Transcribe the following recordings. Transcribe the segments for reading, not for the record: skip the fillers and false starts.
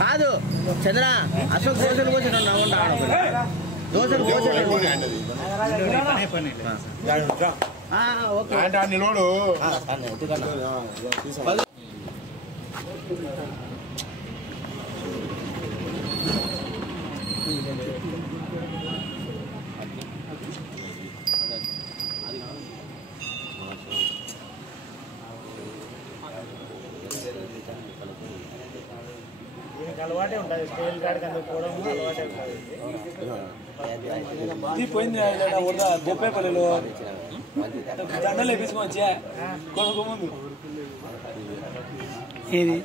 కాదు చంద్ర అశోక్ దోశలు కోసిన దోశలు కోసిన నిలవడు అలవాటే ఉంటుంది స్టైల్ కాడికి అందుకు పోవడం అలవాటే ఉంటుంది పోయింది బొప్పేపల్లిలో దండలు వేపించుకోవచ్చా కొనుక్కో ముందు ఏది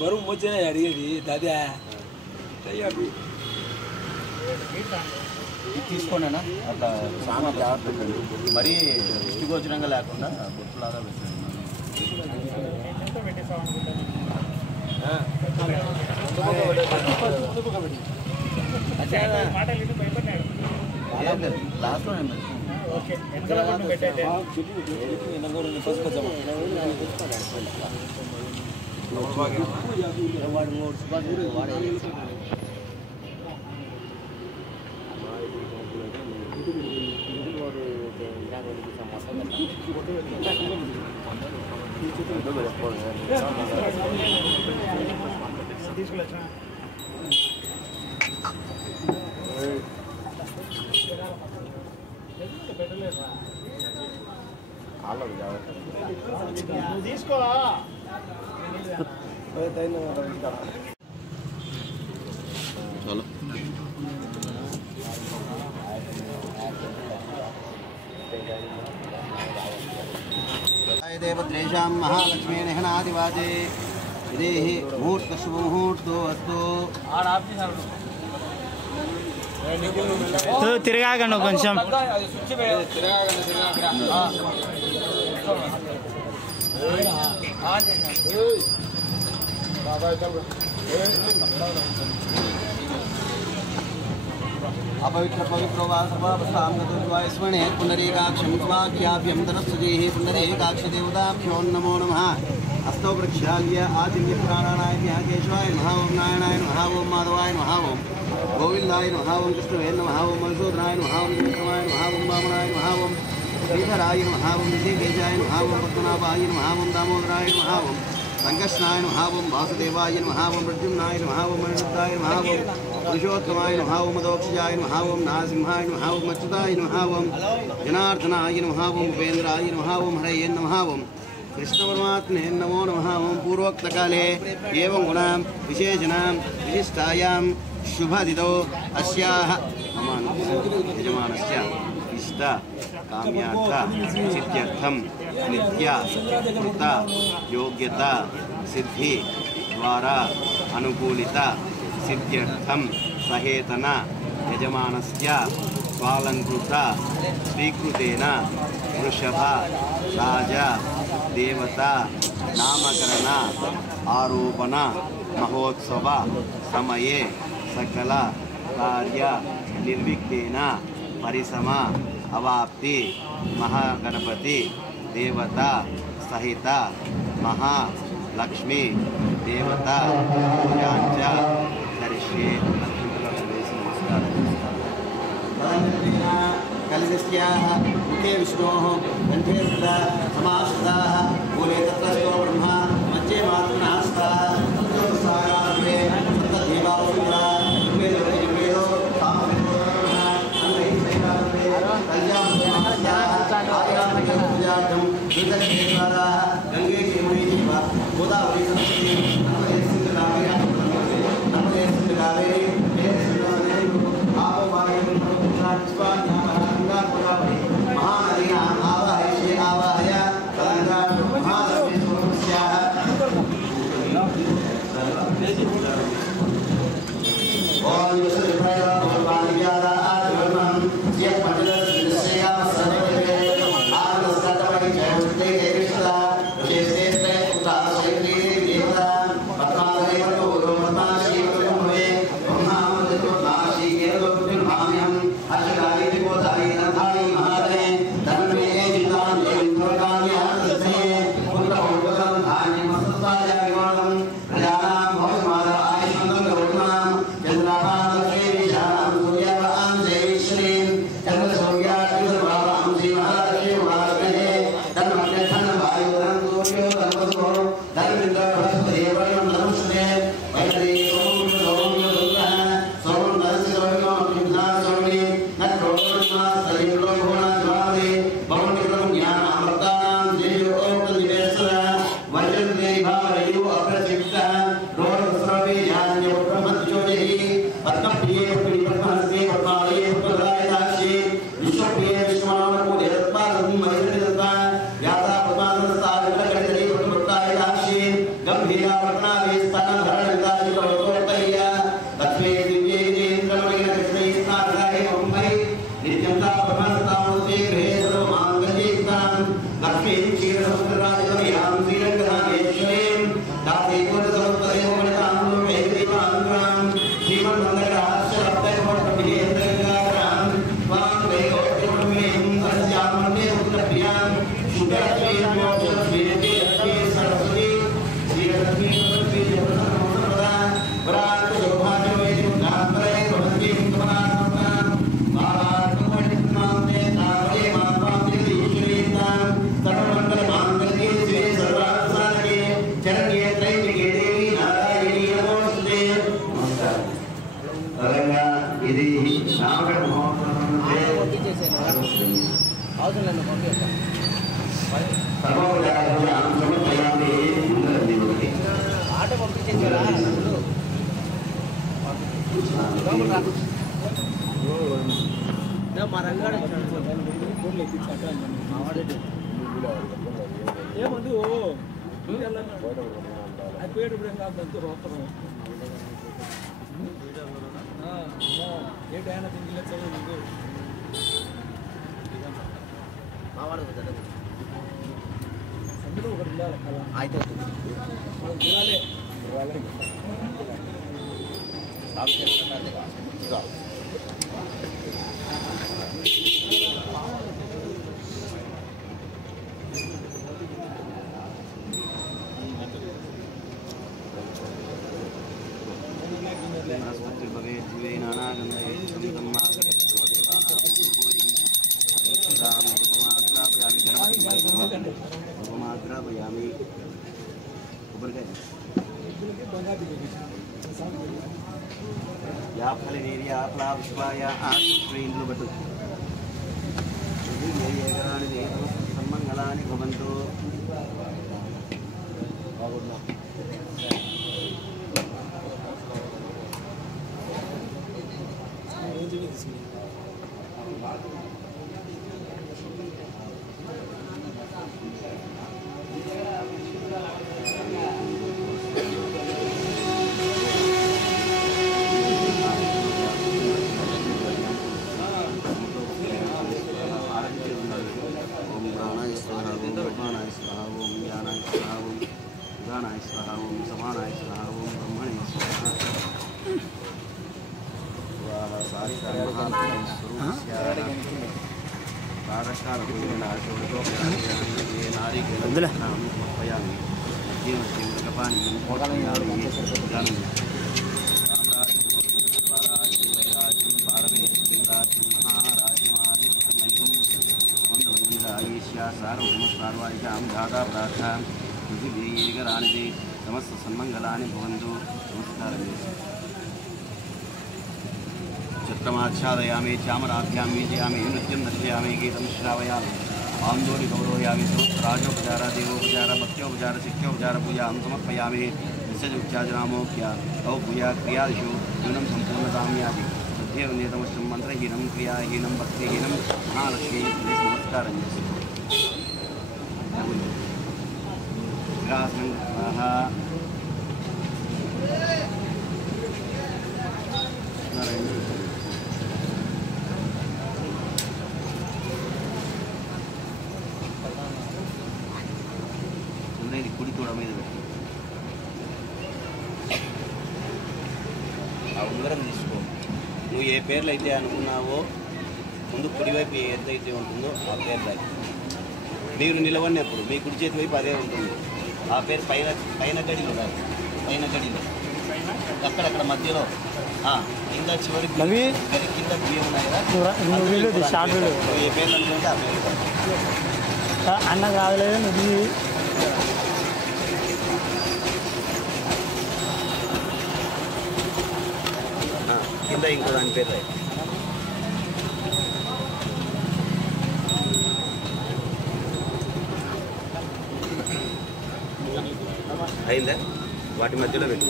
బరువు వచ్చేనే అడిగేది దాదా తీసుకోండి అట్లా సామాన్ జాగ్రత్త పెట్టండి మరీ ఇష్టిగోచరంగా లేకుండా గుర్తులాగా పెట్టండి లాస్ట్లో తీసుకో చలో देवद्रेशां महालक्ष्मी निहनादिवाजे विदेहि मुहूर्तो अस्तु తిరగాకండి కొంచెం अपवित्र पवित्रो वा सर्वावस्तां स्मणे पुनरेकाक्षं स्वाख्याभ्यं तनस्सुजेः पुनरेकाक्षदेवताभ्यो नमो नमः अस्तौ प्रक्षाल्य आदित्यप्राणानाय केशवाय नमः ओं नारायणाय नमः ओं माधवाय नमः ओं गोविन्दाय नमः ओं कृष्णवे नमः ओं मधुसूदनाय नमः ओं विक्रमाय नमः ओं वामनाय नमः ओं श्रीधराय नमः ओं ऋषिकेशाय नमः ओं पद्मनाभाय नमः ओं दामोदराय नमः ओं संकर्षणाय नमः ओं वासुदेवाय नमः ओं प्रद्युम्नाय नमः ओं मणिरुद्धाय नमः ओं पुरुषोत्तमाय नमः ओं मदोक्षजाय नमः ओं नारसिंहाय नमः ओं अच्युताय नमः ओं जनार्दनाय नमः ओं उपेन्द्राय नमः ओं हरये नमः ओं कृष्णपरमात्मने नमो नमः ओं पूर्वोक्तकाले एवं गुणां विशेषणां विशिष्टायां शुभदितो अस्याः यजमानस्य इष्ट काम्यार्थ सिद्ध्यर्थं नित्या कृत योग्यता सिद्धि द्वारा अनुकूलिता सिद्ध्यर्थं सहेतन यजमानस्य स्वालंकृत स्वीकृतेन वृषभ राज देवता नामकरण आरोपण महोत्सव समये सकल कार्य निर्विघ्नेन परिसम अवाप्ति महागणपति देवता सहित महालक्ष्मी देवता पूजांच करिष्ये कलशस्याः मुखे विष्णोः कण्ठे रुद्रा समाश्रिताः मूले तत्रस्थो ब्रह्मा मध्ये मातृनास्ताः तत्त्वसारार्थे सप्तदेवावसुरा युगेदो पूजार्थं द्विदशेश्वराः गंगे यमुने चैव गोदावरी सरस्वती नर्मदे सिन्धु कावेरी महानदीनाम् आवाहय आवाहय समस्त सन्मंगलानि भवन्तु नमस्कार चित्रमाच्छादयामि चामराभ्यां वीजयामि नृत्यं दर्शयामि गीतं श्रावयामि आंदोलि गौरवयामि राजोपचार देवोपचार भक्त्योपचार शिक्षोपचार पूजां समर्पयामि निश्चयोपचारनामोक्या औ पूजा क्रियादिषु न्यूनं सम्पूर्णतां याति सद्येव नियतमश्चं मन्त्रहीनं क्रियाहीनं भक्तिहीनं महालक्ष्मी नमस्कारं ఇది కుడి తోడ మీద ఆ ఉంగరం తీసుకో నువ్వు ఏ పేర్లు అయితే అనుకున్నావో ముందు కుడివైపు ఏదైతే ఉంటుందో ఆ పేరు దాకా మీరు నిలవన్నప్పుడు మీ కుడి చేతి వైపు అదే ఉంటుంది ఆ పేరు పైన పైన గడిలో కాదు పైన గడిలో అక్కడక్కడ మధ్యలో కింద చివరి కింద బియ్యం ఉన్నాయి కదా నువ్వు ఏ పేర్లు అనుకుంటే ఆ పేరు అన్న కాదులేదు నువ్వు కింద ఇంకో దాని పేరు రాయి. అయిందా? వాటి మధ్యలో పెట్టు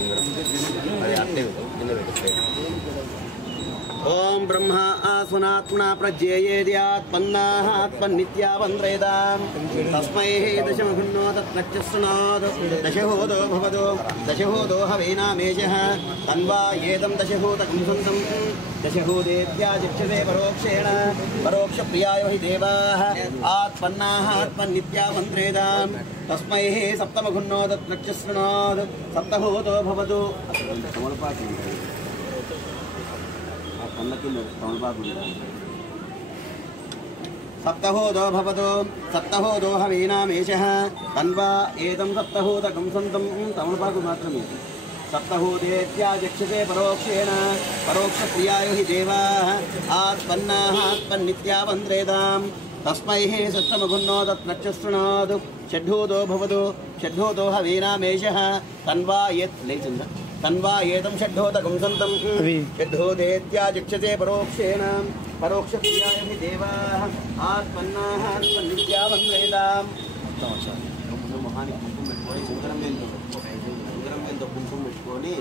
అది అట్లే కింద పెట్టు. ఓం బ్రహ్మ ఆస్వనాత్మనా ప్రజ్యేయేద్యాత్మన్నాత్మన్నిత్యావంద్రేదాం తస్మై దశమభిన్నో తత్నచ్చస్నాద్ దశహోదో భవదో దశహోదో హవేనామేజః తన్వా ఏదం దశహోతకం సంతం దశహోదేత్యాచక్షతే పరోక్షేణ పరోక్షప్రియాయ హి దేవాః ఆత్మన్నాః ఆత్మన్నిత్యావంద్రేదాం తస్మై సప్తమభిన్నో తత్నచ్చస్నాద్ సప్తహోదో భవదో. సప్తహోదో భవతో సప్తహోదో హవేనామేషః తన్వా ఏదం సప్తహోతకం సంతం. తమలపాకు మాత్రమే. సప్తహోదేత్యాచక్షతే పరోక్షేణ పరోక్షప్రియాయ హి దేవాః ఆత్మన్నాః ఆత్మన్నిత్యావంద్రేదాం తస్మై సప్తమగుణో తత్నచ్చస్నాద్ షడ్హోదో భవతో షడ్హోదో హవేనామేషః తన్వా లేచిందా తన్వా ఏతం షడ్హోతకం సంతం షడ్హోదేత్యాచక్షతే పరోక్షేణ పరోక్షప్రియాయ హి దేవాః ఆత్మన్నాః ఆత్మన్నిత్యావంద్రేదాం. ముందు మొహానికి కుంకుమ పెట్టుకొని ఉంగరం వేలతో కుంకుమ పెట్టుకొని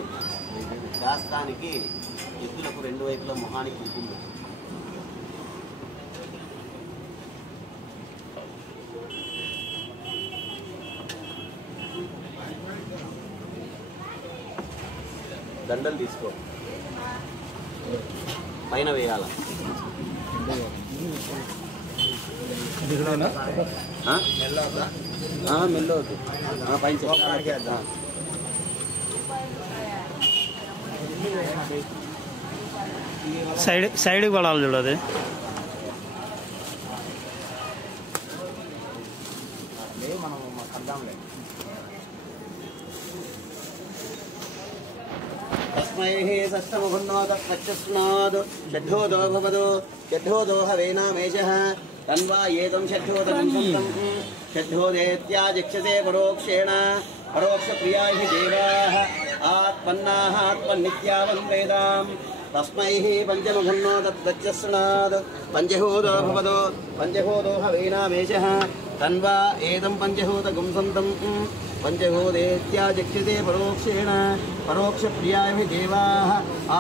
శాస్త్రానికి ఎత్తులకు రెండు వైపుల మొహానికి కుంకుమ పెట్టుకోవాలి. దండలు తీసుకో పైన వేయాల. మెల్లవద్దు పైన సైడ్కి పడాలి చూడదు. తస్మై షష్టమగుణో తత్నచ్చస్నాద్ షడ్హోదో భవదో షడ్హోదో హవేనామేషః తన్వా ఏతం షడ్హోతకం సంతం షడ్హోదేత్యాచక్షతే పరోక్షేణ పరోక్షప్రియాయ హి దేవాః ఆత్మన్నాః ఆత్మన్నిత్యావంద్రేదాం తస్మై పంచమగుణో తత్నచ్చస్నాద్ పంచహోదో భవదో పంచహోదో హవేనామేషః తన్వా ఏతం పంచహోతకం సంతం పంచహోదేత్యాచక్షతే పరోక్షేణ పరోక్షప్రియాయ హి దేవాః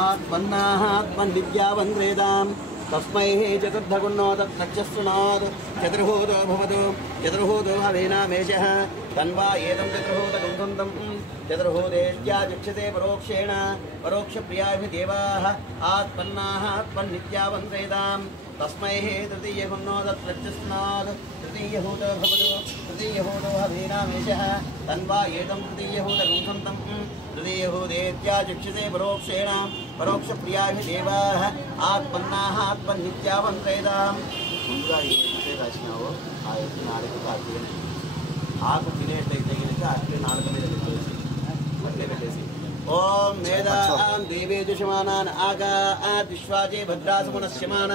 ఆత్మన్నాః ఆత్మన్నిత్యావంద్రేదాం తస్మై చతుర్థగుణో తత్నచ్చస్నాద్ చతుర్హోదో భవతో చతుర్హోదో హవేనామేషః తన్వా ఏతం చతుర్హోతకం సంతం చతుర్హోదేత్యాచక్షతే పరోక్షేణ పరోక్షప్రియాయ హి దేవాః ఆత్మన్నాః ఆత్మన్నిత్యావంద్రేదాం తస్మై తృతీయగుణో తత్నచ్చస్నాద్ తృతీయహోదో భవతో తృతీయహోదో హవేనామేషః తన్వా ఏతం తృతీయహోతకం సంతం తృతీయహోదేత్యాచక్షతే పరోక్షేణ పరోక్షప్రియాయ హి దేవాః ఆత్మన్నాః ఆత్మన్నిత్యావంద్రేదాం. ముందుగా ఏ ఎత్తే రాసినావో ఆ ఎత్తు నాలుగు అట్లే ఆకు తినేటైతే కనుక అట్లే నాలుగు మీద పెట్టేసి అట్లే పెట్టేసి ఓం మేధాం దేవేదుషమానాన్ ఆగా విశ్వాజే భద్రాసుమనశ్యమాన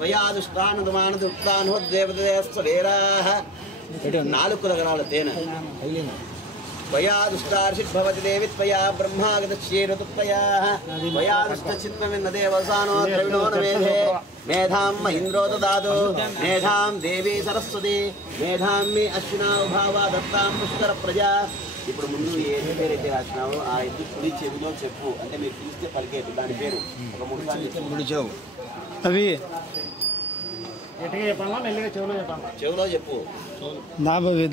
త్వయాదుష్టానుమానదుక్తానుదేవదేవరాః. నాలుగు రకరాల తేనె త్వయాదుష్టార్షిద్భవతి దేవి త్వయా బ్రహ్మాగతశ్యేరుత్వయా త్వయాదుష్టచిత్వమిన్న దేవసానో ద్రవిణో న మేధే మేధాం మహీంద్రో దదాతు మేధాం దేవీ సరస్వతి మేధాం మే అశ్వినా ఉభావా దత్తాం పుష్కర ప్రజా. ఇప్పుడు ముందు ఏ పేరైతే రాసినావో ఆ ఎత్తు కుడి చెవిలో చెప్పు. అంటే మీరు పిలిస్తే పలికేది దాని పేరు ఒక 3 సార్లు చెప్పు. అవి గట్టిగా చెప్పాలా మెల్లిగా చెవులో చెప్పాలా? చెవిలో చెప్పు. దాబవి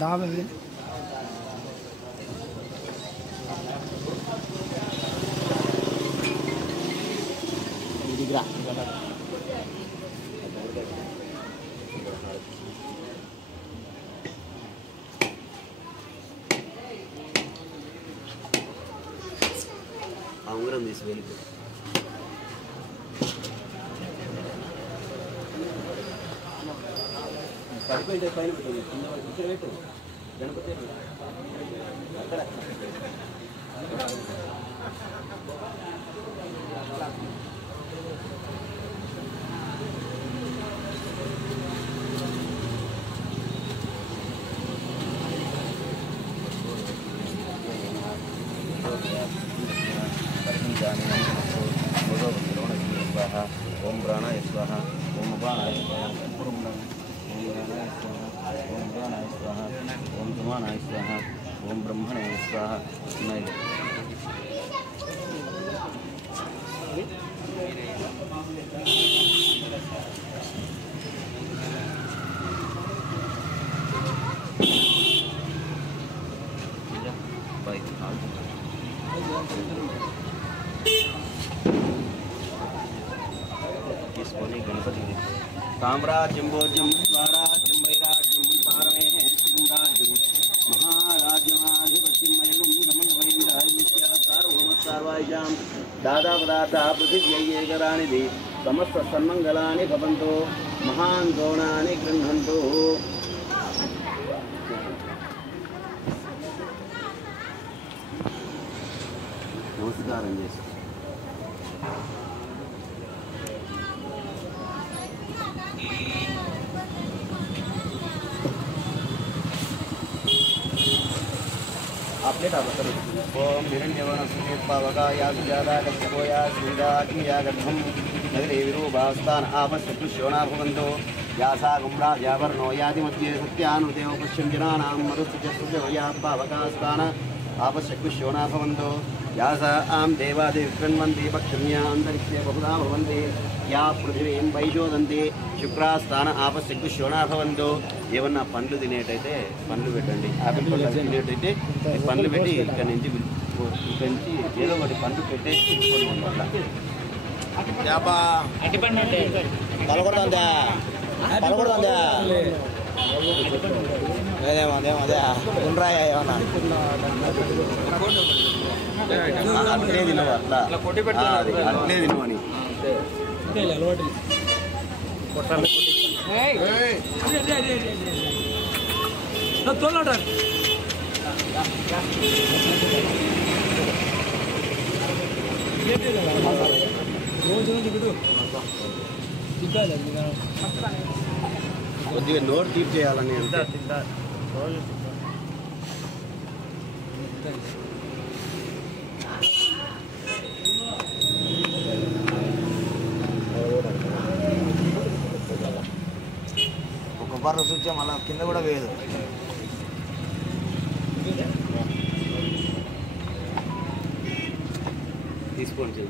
ఆ ఉంగరం తీసి వెళ్ళిపో. పడిపోయింటే పైన పెట్టండి. కింద ఇక్కడ పెట్టు. గణపతి అక్కడ సహా ఉన్నాయి. తీసుకొని గణపతి సామ్రాజ్యం భోజ్యం స్వరాజ్యం వైరాజ్యం పారమే రాజ్యం మహారాజ్యమాధిపత్యం మయం సార్వభౌమసార్వాయిజాం దాదాపదార్థ పృథివ్యేకరానిధి సమస్త సన్మంగళాని భవంతు మహాన్ గౌణాని గృహంతు. నమస్కారం చేసి अपने ओम हिरण्यवन सुपावकाया सुजाता कश्यपोया श्रीराज्ञया गर्भम नगरे विरूपास्तान आपश्यकृष्योणा भवन्तो यासा गुम्राजावर्णो याति मध्ये सत्यानुदेव पश्यं जनानां मरुस्यजस्सुजया पावकास्तान आपश्यकृष्योणा भवन्तो यासा आं देवादेव कृण्वन्ति पक्षम्या अन्तरिक्षे बहुधा भवन्ति या पृथिवीं వైశోదంతి శుక్రాస్థాన ఆపశక్తిశోణా భవంతు. ఏమన్నా పండ్లు తినేటైతే పండ్లు పెట్టండి. ఆపిల్ పండ్లు తినేటైతే పండ్లు పెట్టి ఇక్కడి నుంచి ఏదో ఒకటి పండ్లు పెట్టేసి తీసుకొని అట్లే తినవు అట్లా అట్లే తినవు అని కొద్దిగా నోట్ కీప్ చేయాలని అంటే కొబ్బరి రుచి వచ్చే మళ్ళీ కింద కూడా వేయదు. తీసుకోండి.